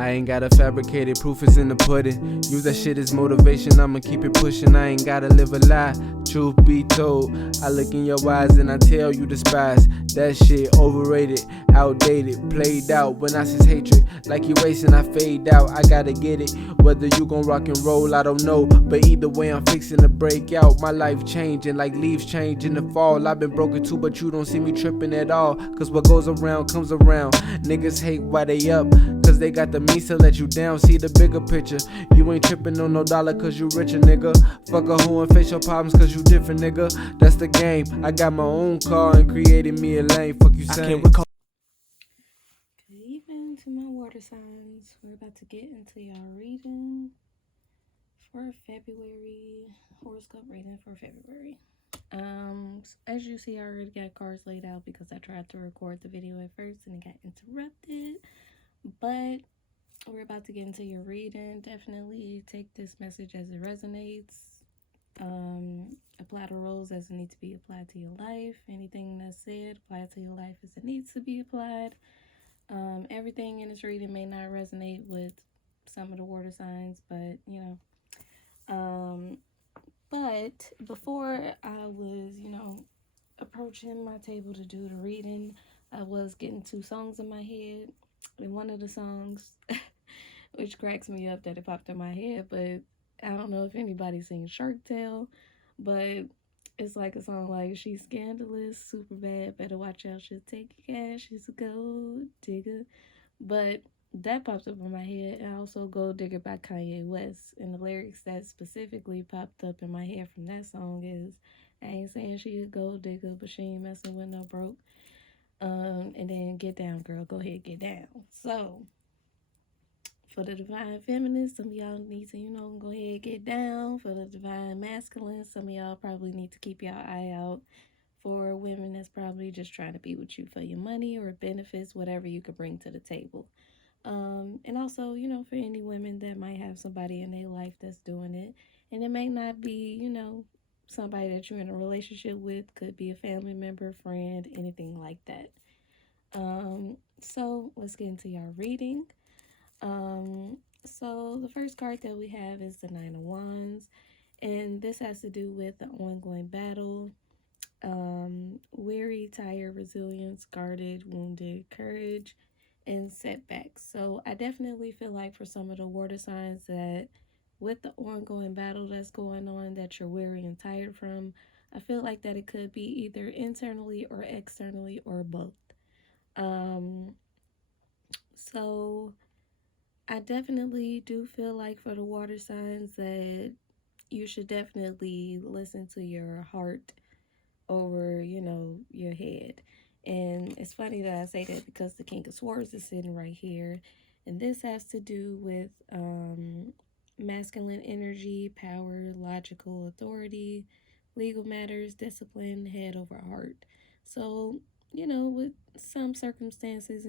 I ain't got a fabricated proof, it's in the pudding. Use that shit as motivation, I'ma keep it pushing. I ain't gotta live a lie, truth be told. I look in your eyes and I tell you despise. That shit overrated, outdated, played out. When I sense hatred, like erasing, I fade out. I gotta get it, whether you gon' rock and roll, I don't know. But either way, I'm fixing to break out. My life changing like leaves change in the fall. I've been broken too, but you don't see me tripping at all. Cause what goes around comes around. Niggas hate why they up, cause they got the means to let you down. See the bigger picture. You ain't tripping on no dollar cause you richer, nigga. Fuck a hoe and face your problems cause you different, nigga. That's the game. I got my own car and created me a lane. Fuck you saying? I can't recall. Good evening to my water signs. We're about to get into y'all reading for February. Horoscope reading for February. As you see, I already got cards laid out because I tried to record the video at first and it got interrupted. But we're about to get into your reading. Definitely take this message as it resonates. Apply the rules as it needs to be applied to your life. Anything that's said, apply it to your life as it needs to be applied. Everything in this reading may not resonate with some of the water signs, but you know. But before I was, approaching my table to do the reading, I was getting two songs in my head. And one of the songs, which cracks me up that it popped in my head, but I don't know if anybody's seen Shark Tale, but it's like a song like, she's scandalous, super bad, better watch out, she'll take your cash, she's a gold digger. But that popped up in my head, and also Gold Digger by Kanye West. And the lyrics that specifically popped up in my head from that song is, I ain't saying she a gold digger, but she ain't messing with no broke. And then get down, girl, go ahead, get down. So for the divine feminine, some of y'all need to, go ahead, get down. For the divine masculine, some of y'all probably need to keep y'all eye out for women that's probably just trying to be with you for your money or benefits, whatever you could bring to the table. And also, for any women that might have somebody in their life that's doing it, and it may not be, somebody that you're in a relationship with, could be a family member, friend, anything like that. So let's get into your reading. So the first card that we have is the Nine of Wands, and this has to do with the ongoing battle. Weary, tired, resilience, guarded, wounded, courage, and setbacks. So I definitely feel like for some of the water signs that with the ongoing battle that's going on that you're weary and tired from, I feel like that it could be either internally or externally or both. So I definitely do feel like for the water signs that you should definitely listen to your heart over, your head. And it's funny that I say that because the King of Swords is sitting right here. And this has to do with masculine energy, power, logical authority, legal matters, discipline, head over heart. So, with some circumstances,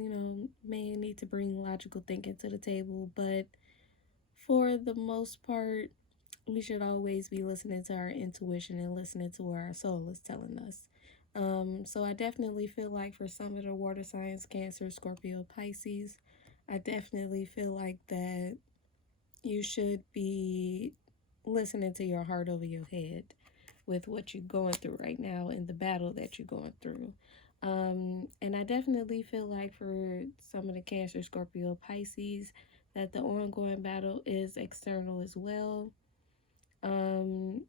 may need to bring logical thinking to the table, but for the most part, we should always be listening to our intuition and listening to what our soul is telling us. So I definitely feel like for some of the water signs, Cancer, Scorpio, Pisces, I definitely feel like that you should be listening to your heart over your head with what you're going through right now and the battle that you're going through. And I definitely feel like for some of the Cancer, Scorpio, Pisces, that the ongoing battle is external as well. And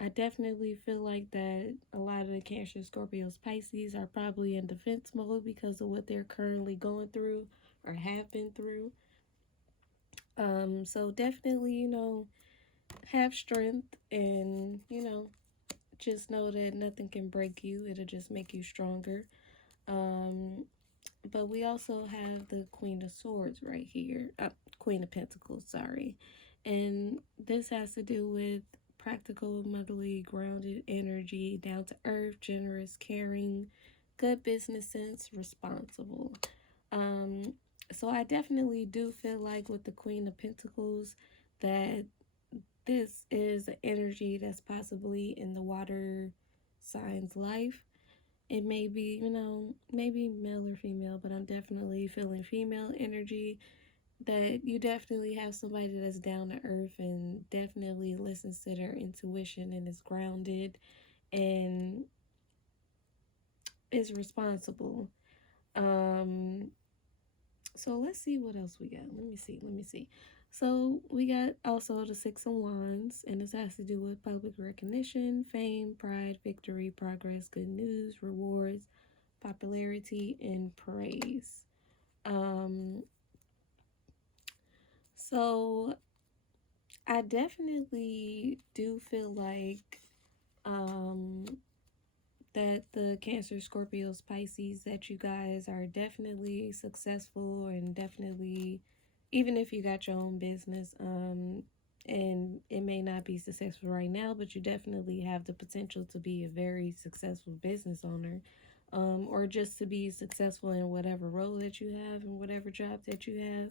I definitely feel like that a lot of the Cancer, Scorpios, Pisces are probably in defense mode because of what they're currently going through or have been through. So definitely, have strength and, just know that nothing can break you. It'll just make you stronger. But we also have the Queen of Swords right here. Queen of Pentacles, sorry. And this has to do with practical, motherly, grounded energy, down to earth, generous, caring, good business sense, responsible. So I definitely do feel like with the Queen of Pentacles that this is an energy that's possibly in the water sign's life. it may be, maybe male or female, but I'm definitely feeling female energy, that you definitely have somebody that's down to earth and definitely listens to their intuition and is grounded and is responsible. Um, so let's see what else we got. Let me see. So we got also the Six of Wands, and this has to do with public recognition, fame, pride, victory, progress, good news, rewards, popularity, and praise. Um, so I definitely do feel like um that the Cancer, Scorpios, Pisces, that you guys are definitely successful, and definitely, even if you got your own business, and it may not be successful right now, but you definitely have the potential to be a very successful business owner, or just to be successful in whatever role that you have and whatever job that you have.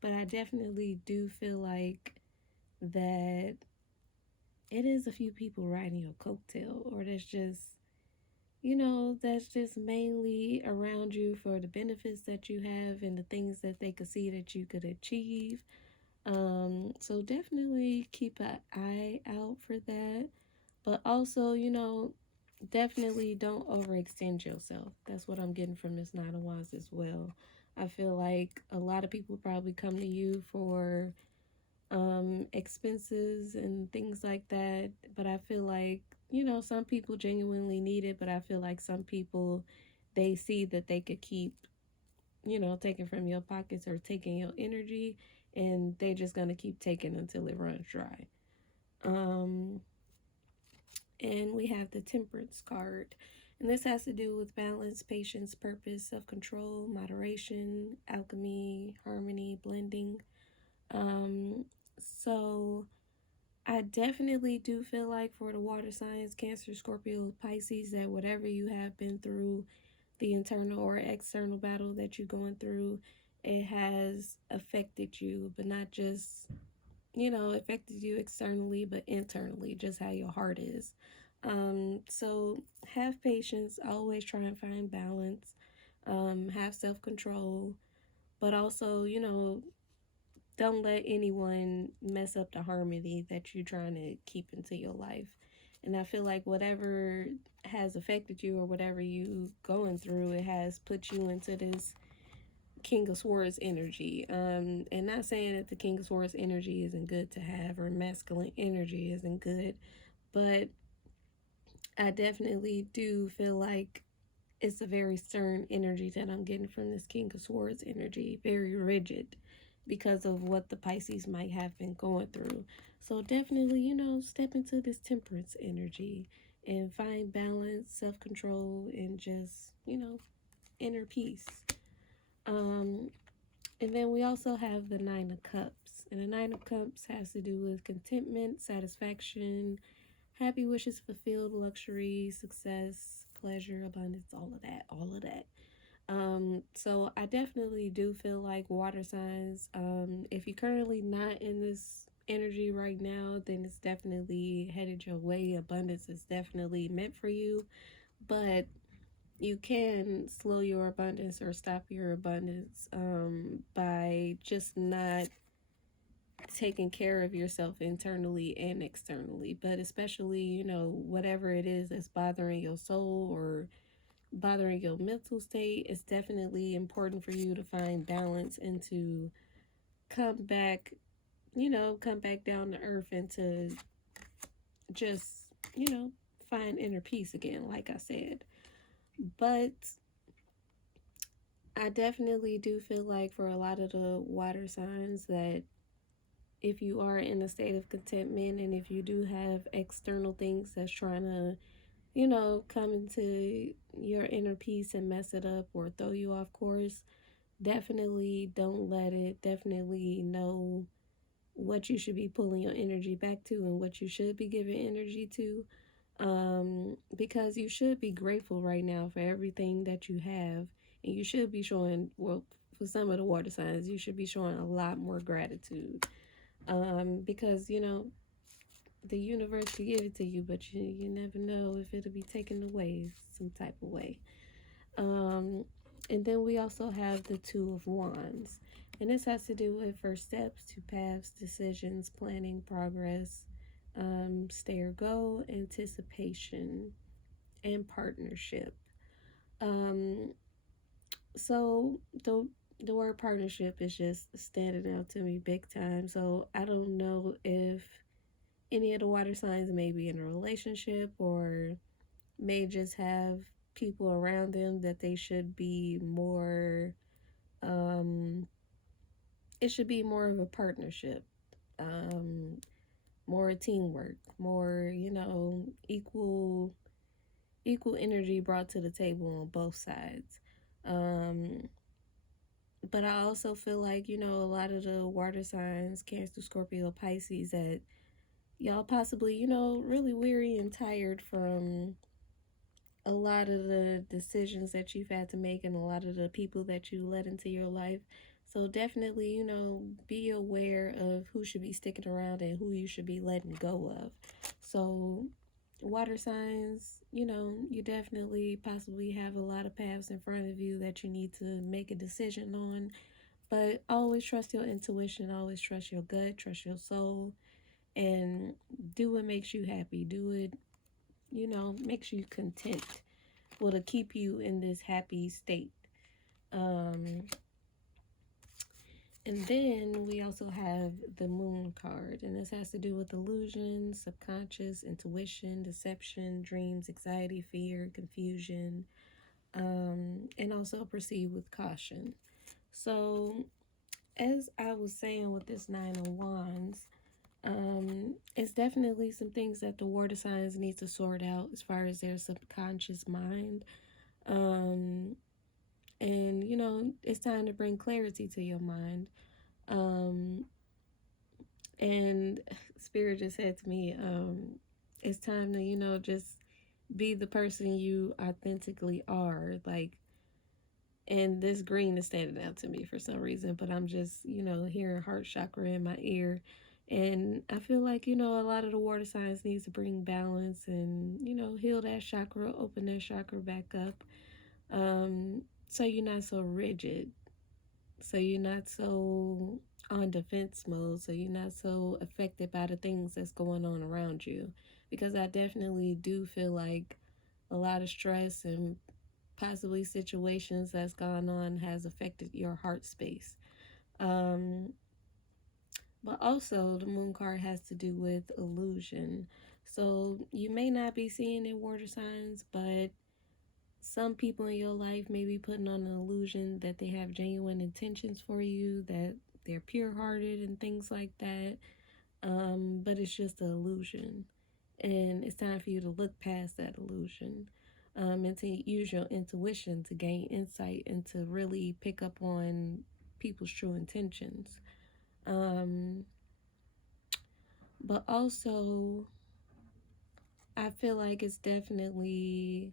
But I definitely do feel like that it is a few people riding your coattail, or that's just mainly around you for the benefits that you have and the things that they could see that you could achieve. So definitely keep an eye out for that. But also, definitely don't overextend yourself. That's what I'm getting from this Nine of Wands as well. I feel like a lot of people probably come to you for expenses and things like that, but I feel like, some people genuinely need it, but I feel like some people, they see that they could keep, taking from your pockets or taking your energy, and they're just going to keep taking until it runs dry. um and we have the Temperance card, and this has to do with balance, patience, purpose, self-control, moderation, alchemy, harmony, blending. So I definitely do feel like for the water signs, Cancer, Scorpio, Pisces, that whatever you have been through, the internal or external battle that you're going through, it has affected you, but not just, affected you externally, but internally, just how your heart is. So have patience, always try and find balance, have self control, but also, don't let anyone mess up the harmony that you're trying to keep into your life. And I feel like whatever has affected you or whatever you going through, it has put you into this King of Swords energy. And not saying that the King of Swords energy isn't good to have, or masculine energy isn't good, but I definitely do feel like it's a very stern energy that I'm getting from this King of Swords energy, very rigid because of what the Pisces might have been going through. So definitely, step into this Temperance energy and find balance, self-control, and just, inner peace. Um, and then we also have the Nine of Cups. And the Nine of Cups has to do with contentment, satisfaction, happy wishes fulfilled, luxury, success, pleasure, abundance, all of that, all of that. So I definitely do feel like water signs, if you're currently not in this energy right now, then it's definitely headed your way. Abundance is definitely meant for you, but you can slow your abundance or stop your abundance, by just not taking care of yourself internally and externally. But especially, whatever it is that's bothering your soul or bothering your mental state, it's definitely important for you to find balance and to come back, come back down to earth, and to just, find inner peace again, like I said. But I definitely do feel like for a lot of the water signs, that if you are in a state of contentment, and if you do have external things that's trying to, come into your inner peace and mess it up or throw you off course, definitely don't let it. Definitely know what you should be pulling your energy back to and what you should be giving energy to. Because you should be grateful right now for everything that you have. And you should be showing, well, for some of the water signs, you should be showing a lot more gratitude. Because, the universe could give it to you, but you never know if it'll be taken away some type of way. And then we also have the Two of Wands. And this has to do with first steps to paths, decisions, planning, progress, stay or go, anticipation, and partnership. Um, so the word partnership is just standing out to me big time. So I don't know if any of the water signs may be in a relationship or may just have people around them that they should be more um it should be more of a partnership, um more teamwork, more, equal energy brought to the table on both sides. um but I also feel like, a lot of the water signs, Cancer, Scorpio, Pisces, that y'all possibly, really weary and tired from a lot of the decisions that you've had to make and a lot of the people that you let into your life. So definitely, be aware of who should be sticking around and who you should be letting go of. So water signs, you definitely possibly have a lot of paths in front of you that you need to make a decision on. But always trust your intuition, always trust your gut, trust your soul, and do what makes you happy. Do it, makes you content, will to keep you in this happy state. Um, and then we also have the Moon card, and this has to do with illusion, subconscious, intuition, deception, dreams, anxiety, fear, confusion, and also proceed with caution. So, as I was saying with this Nine of Wands, it's definitely some things that the water signs need to sort out as far as their subconscious mind. Um, and it's time to bring clarity to your mind. Um, and Spirit just said to me, it's time to just be the person you authentically are. Like, and this green is standing out to me for some reason, but I'm just hearing heart chakra in my ear. And I feel like, a lot of the water signs needs to bring balance and, heal that chakra, open that chakra back up. So you're not so rigid. So you're not so on defense mode. So you're not so affected by the things that's going on around you. Because I definitely do feel like a lot of stress and possibly situations that's gone on has affected your heart space. But also, the Moon card has to do with illusion. So you may not be seeing in water signs, but some people in your life may be putting on an illusion that they have genuine intentions for you, that they're pure hearted and things like that. But it's just an illusion. And it's time for you to look past that illusion, and to use your intuition to gain insight and to really pick up on people's true intentions. But also, I feel like it's definitely,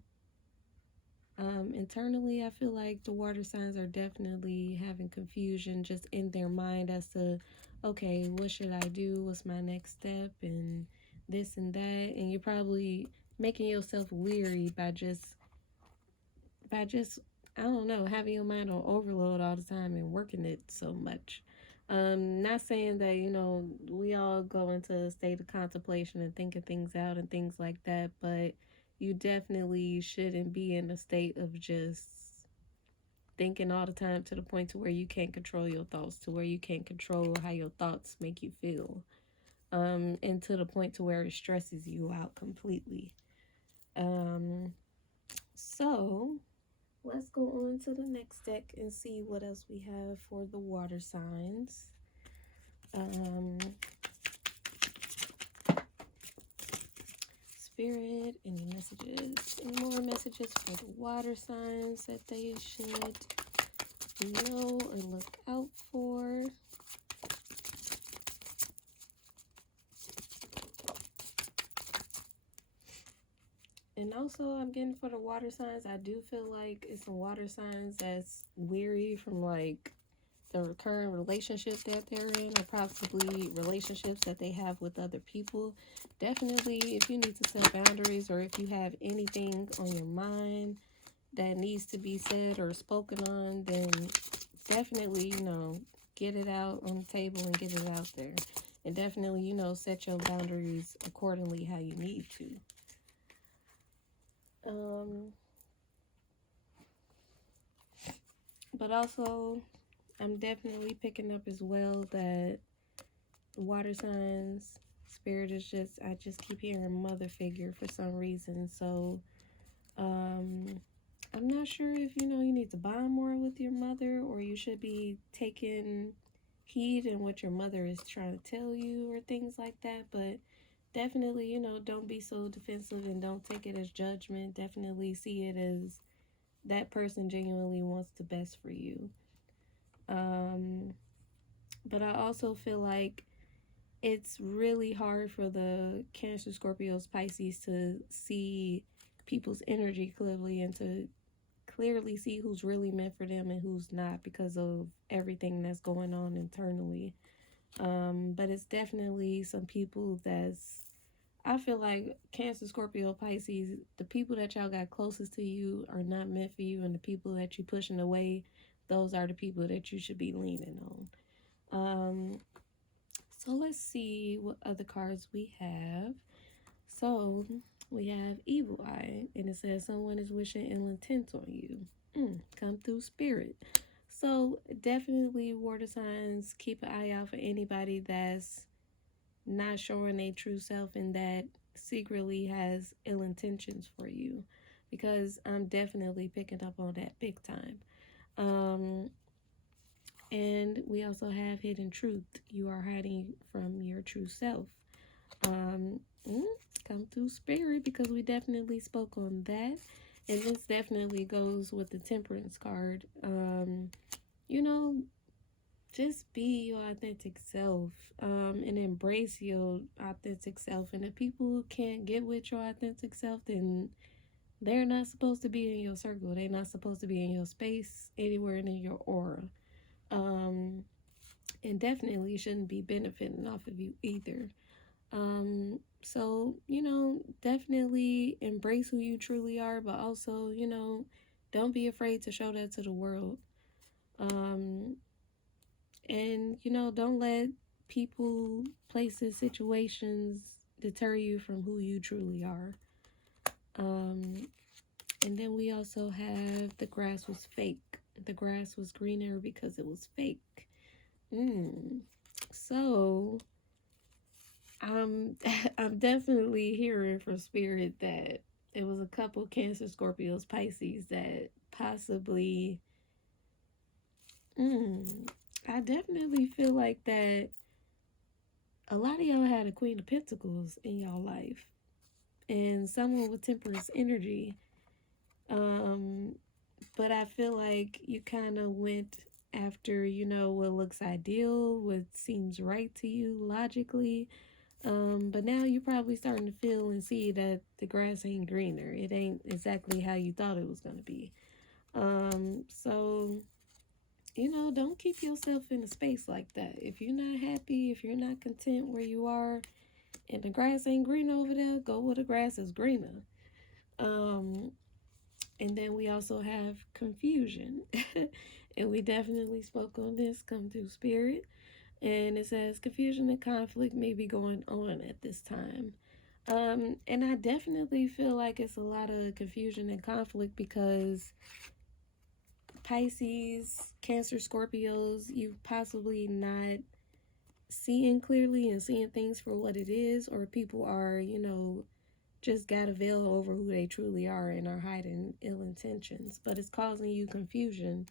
internally, I feel like the water signs are definitely having confusion just in their mind as to, okay, what should I do? What's my next step? And this and that. And you're probably making yourself weary by just I don't know, having your mind on overload all the time and working it so much. Not saying that, we all go into a state of contemplation and thinking things out and things like that, but you definitely shouldn't be in a state of just thinking all the time to the point to where you can't control your thoughts, to where you can't control how your thoughts make you feel, and to the point to where it stresses you out completely. So let's go on to the next deck and see what else we have for the water signs. Spirit, any messages, any more messages for the water signs that they should know or look out for? And also, I'm getting for the water signs, I do feel like it's some water signs that's weary from like the current relationship that they're in, or possibly relationships that they have with other people. Definitely, if you need to set boundaries, or if you have anything on your mind that needs to be said or spoken on, then definitely, get it out on the table and get it out there. And definitely, set your boundaries accordingly how you need to. But also, I'm definitely picking up as well that water signs, spirit is I just keep hearing mother figure for some reason. So, I'm not sure if, you need to bond more with your mother, or you should be taking heed in what your mother is trying to tell you or things like that. But definitely, don't be so defensive and don't take it as judgment. Definitely see it as that person genuinely wants the best for you. But I also feel like it's really hard for the Cancer, Scorpios, Pisces to see people's energy clearly and to clearly see who's really meant for them and who's not, because of everything that's going on internally. But it's definitely some people I feel like Cancer, Scorpio, Pisces, the people that y'all got closest to you are not meant for you, and the people that you're pushing away, those are the people that you should be leaning on. So let's see what other cards we have. So we have Evil Eye, and it says someone is wishing ill intent on you. Come through, spirit. So definitely, water signs, keep an eye out for anybody that's not showing their true self and that secretly has ill intentions for you, because I'm definitely picking up on that big time. And we also have Hidden Truth. You are hiding from your true self. Come through, spirit, because we definitely spoke on that. And this definitely goes with the Temperance card. Just be your authentic self, and embrace your authentic self. And if people can't get with your authentic self, then they're not supposed to be in your circle. They're not supposed to be in your space, anywhere in your aura. And definitely shouldn't be benefiting off of you either. So, definitely embrace who you truly are, but also, don't be afraid to show that to the world. And, don't let people, places, situations deter you from who you truly are. And then we also have the grass was fake. The grass was greener because it was fake. So I'm definitely hearing from spirit that it was a couple Cancer, Scorpios, Pisces that possibly I definitely feel like that a lot of y'all had a Queen of Pentacles in y'all life, and someone with Temperance energy. But I feel like you kind of went after, what looks ideal, what seems right to you logically. But now you're probably starting to feel and see that the grass ain't greener. It ain't exactly how you thought it was going to be. So, don't keep yourself in a space like that. If you're not happy, if you're not content where you are, and the grass ain't green over there, go where the grass is greener. And then we also have confusion. And we definitely spoke on this, come through, spirit. And it says confusion and conflict may be going on at this time. And I definitely feel like it's a lot of confusion and conflict because Pisces, Cancer, Scorpios, you possibly not seeing clearly and seeing things for what it is, or people are, just got a veil over who they truly are and are hiding ill intentions. But it's causing you confusion,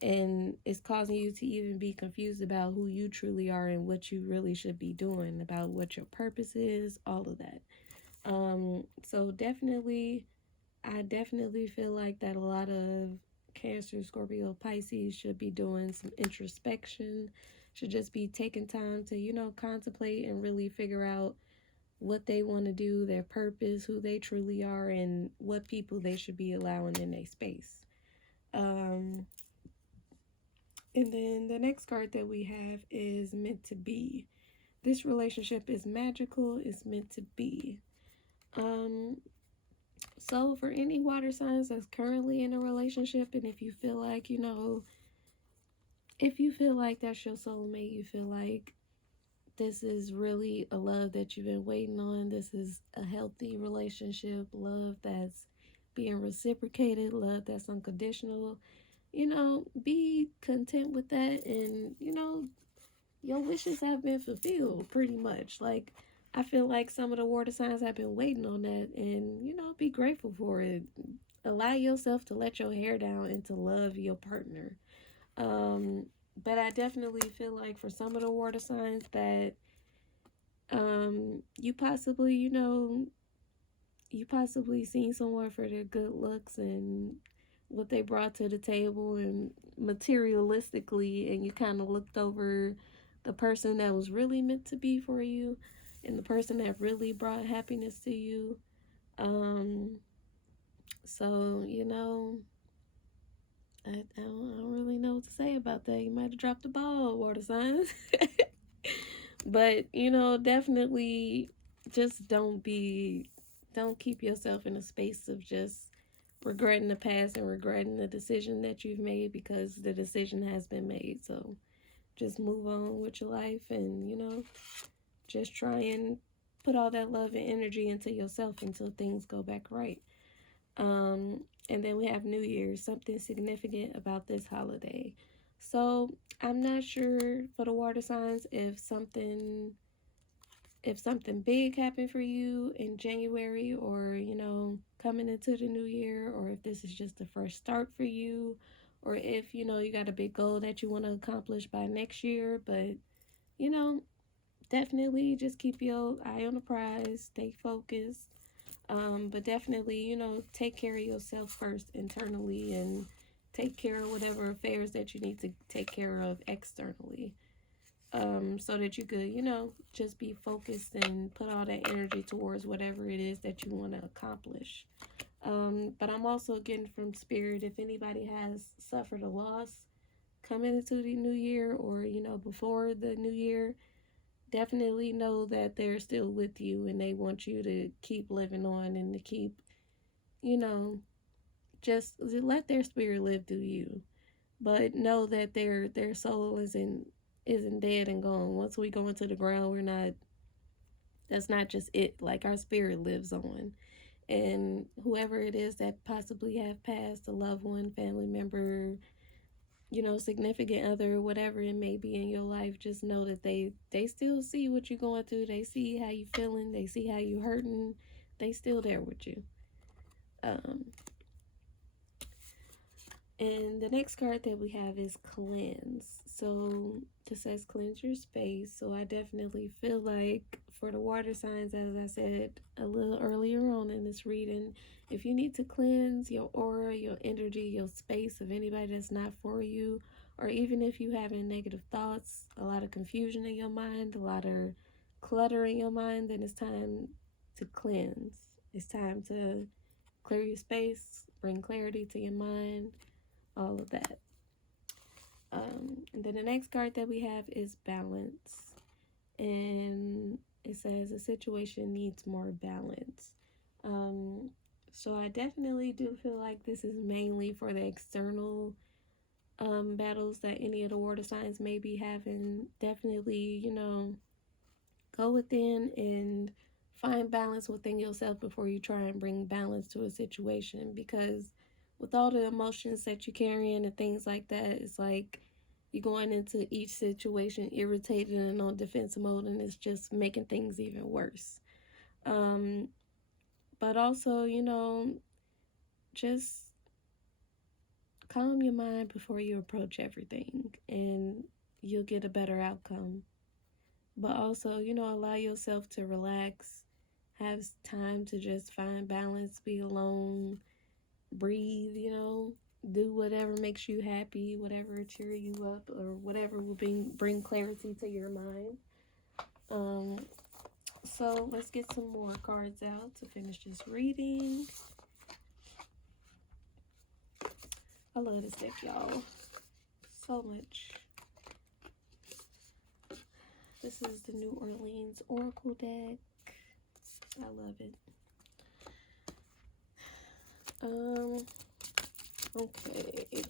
and it's causing you to even be confused about who you truly are and what you really should be doing, about what your purpose is, all of that. So definitely, I definitely feel like that a lot of Cancer, Scorpio, Pisces should be doing some introspection, should just be taking time to, contemplate and really figure out what they want to do, their purpose, who they truly are, and what people they should be allowing in their space. And then the next card that we have is meant to be. This relationship is magical, it's meant to be. So for any water signs that's currently in a relationship, and if you feel like, if you feel like that's your soulmate, you feel like this is really a love that you've been waiting on, this is a healthy relationship, love that's being reciprocated, love that's unconditional, be content with that. And, your wishes have been fulfilled pretty much. Like, I feel like some of the water signs have been waiting on that, and, be grateful for it. Allow yourself to let your hair down and to love your partner. But I definitely feel like for some of the water signs that you possibly, you possibly seen someone for their good looks and what they brought to the table and materialistically, and you kind of looked over the person that was really meant to be for you and the person that really brought happiness to you. So, I don't really know what to say about that. You might have dropped the ball, water signs. But, definitely just don't keep yourself in a space of just regretting the past and regretting the decision that you've made, because the decision has been made. So just move on with your life and, just try and put all that love and energy into yourself until things go back right. And then we have New Year's, something significant about this holiday. So I'm not sure for the water signs if something big happened for you in January, or coming into the new year, or if this is just the first start for you, or if you got a big goal that you want to accomplish by next year. But definitely just keep your eye on the prize, stay focused. But definitely, take care of yourself first internally, and take care of whatever affairs that you need to take care of externally. So that you could, just be focused and put all that energy towards whatever it is that you want to accomplish. But I'm also getting from spirit, if anybody has suffered a loss coming into the new year, or, before the new year, definitely know that they're still with you and they want you to keep living on and to keep, just let their spirit live through you. But know that their soul isn't dead and gone. Once we go into the ground, that's not just it. Like, our spirit lives on. And whoever it is that possibly have passed, a loved one, family member, significant other, whatever it may be in your life, just know that they still see what you're going through. They see how you feeling. They see how you hurting. They still there with you. And the next card that we have is cleanse. So it says cleanse your space. So I definitely feel like for the water signs, as I said a little earlier on in this reading, if you need to cleanse your aura, your energy, your space of anybody that's not for you, or even if you having negative thoughts, a lot of confusion in your mind, a lot of clutter in your mind, then it's time to cleanse. It's time to clear your space, bring clarity to your mind, all of that. And then the next card that we have is balance. And it says a situation needs more balance. So I definitely do feel like this is mainly for the external battles that any of the water signs may be having. Definitely, go within and find balance within yourself before you try and bring balance to a situation, because with all the emotions that you're carrying and things like that, it's like you're going into each situation irritated and on defensive mode, and it's just making things even worse. But also, just calm your mind before you approach everything, and you'll get a better outcome. But also, allow yourself to relax, have time to just find balance, be alone, breathe, do whatever makes you happy, whatever cheer you up, or whatever will bring clarity to your mind. So let's get some more cards out to finish this reading. I love this deck, y'all. so much. This is the New Orleans Oracle deck. I love it. Okay.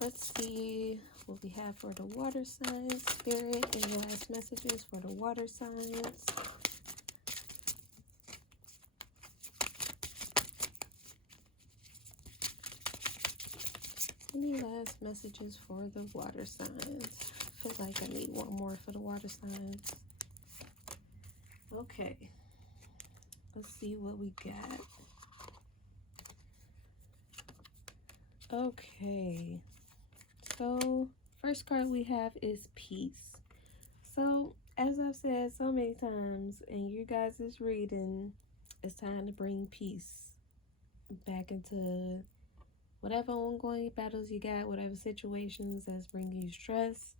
Let's see what we have for the water signs. Spirit and the last messages for the water signs. Any last messages for the water signs? I feel like I need one more for the water signs. Okay. Let's see what we got. Okay. So, first card we have is peace. So, as I've said so many times in you guys' reading, it's time to bring peace back into whatever ongoing battles you got, whatever situations that's bringing you stress.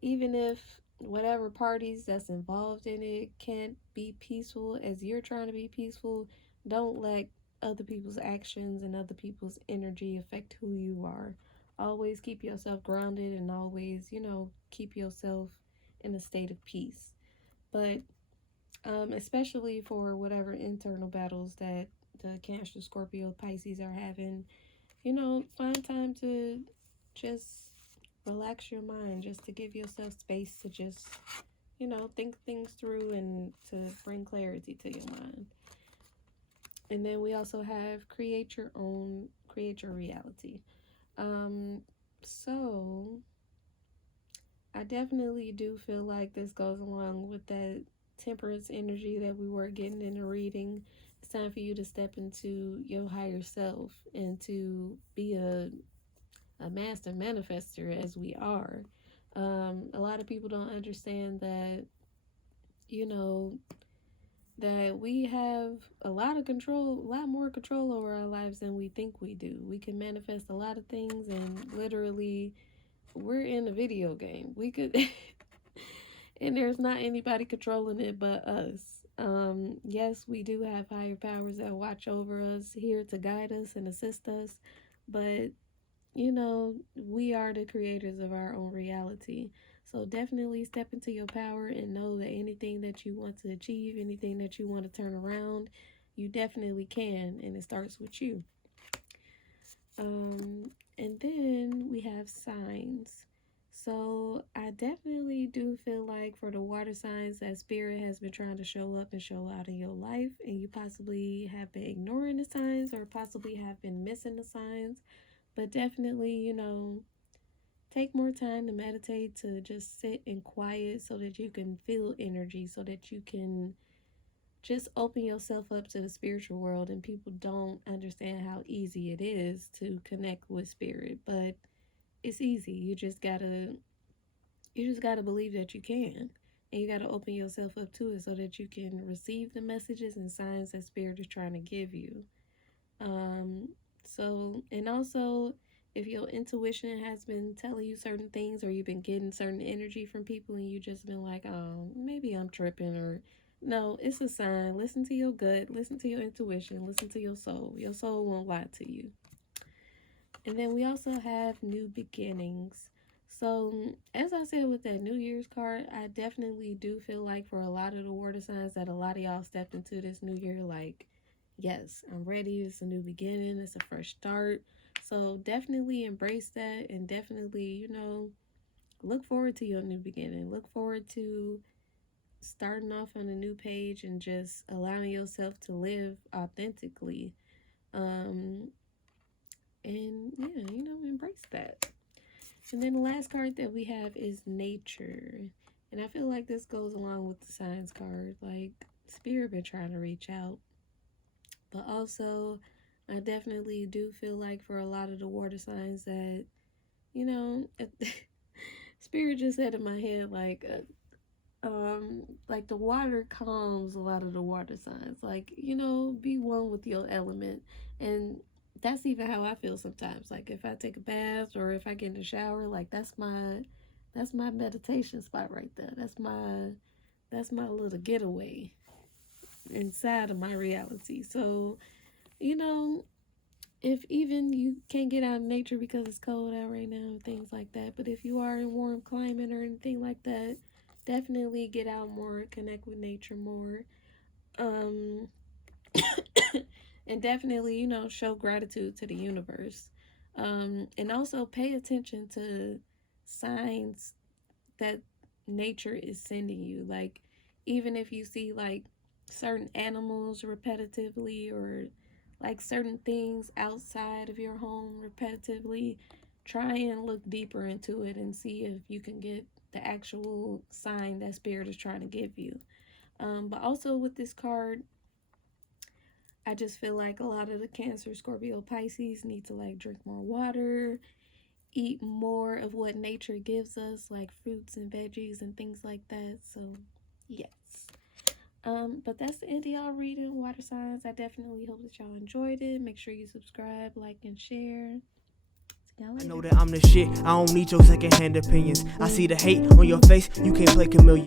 Even if whatever parties that's involved in it can't be peaceful as you're trying to be peaceful, don't let other people's actions and other people's energy affect who you are. Always keep yourself grounded and always, keep yourself in a state of peace. But especially for whatever internal battles that the Cancer, Scorpio, Pisces are having, find time to just relax your mind, just to give yourself space to just, think things through and to bring clarity to your mind. And then we also have create your reality. So I definitely do feel like this goes along with that temperance energy that we were getting in the reading. It's time for you to step into your higher self and to be a master manifester as we are. A lot of people don't understand that, that we have a lot more control over our lives than we think we do. We can manifest a lot of things, and literally, we're in a video game. We could, and there's not anybody controlling it but us. Yes, we do have higher powers that watch over us, here to guide us and assist us, but we are the creators of our own reality. So definitely step into your power and know that anything that you want to achieve, anything that you want to turn around, you definitely can, and it starts with you. And then we have signs. So I definitely do feel like for the water signs that spirit has been trying to show up and show out in your life, and you possibly have been ignoring the signs or possibly have been missing the signs. But definitely, take more time to meditate, to just sit in quiet so that you can feel energy, so that you can just open yourself up to the spiritual world. And people don't understand how easy it is to connect with spirit, but it's easy. You just gotta believe that you can. And you gotta open yourself up to it so that you can receive the messages and signs that spirit is trying to give you. And also, if your intuition has been telling you certain things, or you've been getting certain energy from people and you just been like, oh, maybe I'm tripping, or no, it's a sign. Listen to your gut, listen to your intuition, listen to your soul. Your soul won't lie to you. And then we also have new beginnings. So, as I said with that New Year's card, I definitely do feel like for a lot of the water signs that a lot of y'all stepped into this new year like, yes, I'm ready. It's a new beginning. It's a fresh start. So definitely embrace that, and definitely, look forward to your new beginning. Look forward to starting off on a new page and just allowing yourself to live authentically. And yeah, embrace that. And then the last card that we have is nature. And I feel like this goes along with the signs card. Like, spirit been trying to reach out. But also, I definitely do feel like for a lot of the water signs that, spirit just said in my head, like the water calms a lot of the water signs. Like, be one with your element. And that's even how I feel sometimes. Like, if I take a bath or if I get in the shower, like that's my meditation spot right there. That's my little getaway inside of my reality. So, if even you can't get out in nature because it's cold out right now, things like that. But if you are in warm climate or anything like that, definitely get out more, connect with nature more. Um, and definitely, you know, show gratitude to the universe. And also pay attention to signs that nature is sending you. Like, even if you see like certain animals repetitively, or like certain things outside of your home repetitively, try and look deeper into it and see if you can get the actual sign that spirit is trying to give you. But also with this card, I just feel like a lot of the Cancer, Scorpio, Pisces need to like drink more water, eat more of what nature gives us, like fruits and veggies and things like that. So, yes. But that's the end of y'all reading, water signs. I definitely hope that y'all enjoyed it. Make sure you subscribe, like, and share. See y'all later. I know that I'm the shit. I don't need your secondhand opinions. I see the hate on your face. You can't play chameleon.